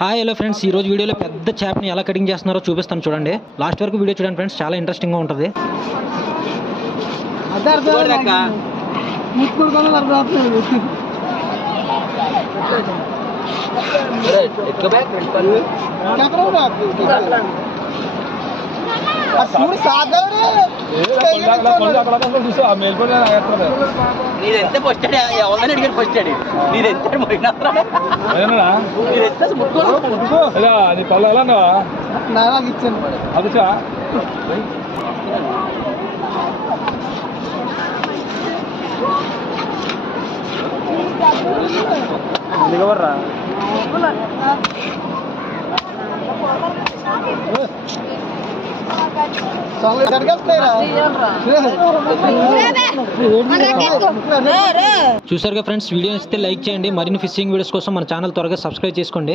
Hi hello friends, ఈ రోజు వీడియోలో పెద్ద చేపని ఎలా కటింగ్ చేస్తున్నారో చూపిస్తాను. చూడండి, లాస్ట్ వరకు వీడియో చూడండి ఫ్రెండ్స్, చాలా ఇంట్రెస్టింగ్ గా ఉంటుంది. చూసారుగా ఫ్రెండ్స్, వీడియో ఇస్తే లైక్ చేయండి. మరిన్ని ఫిషింగ్ వీడియోస్ కోసం మన ఛానల్ త్వరగా సబ్స్క్రైబ్ చేసుకోండి.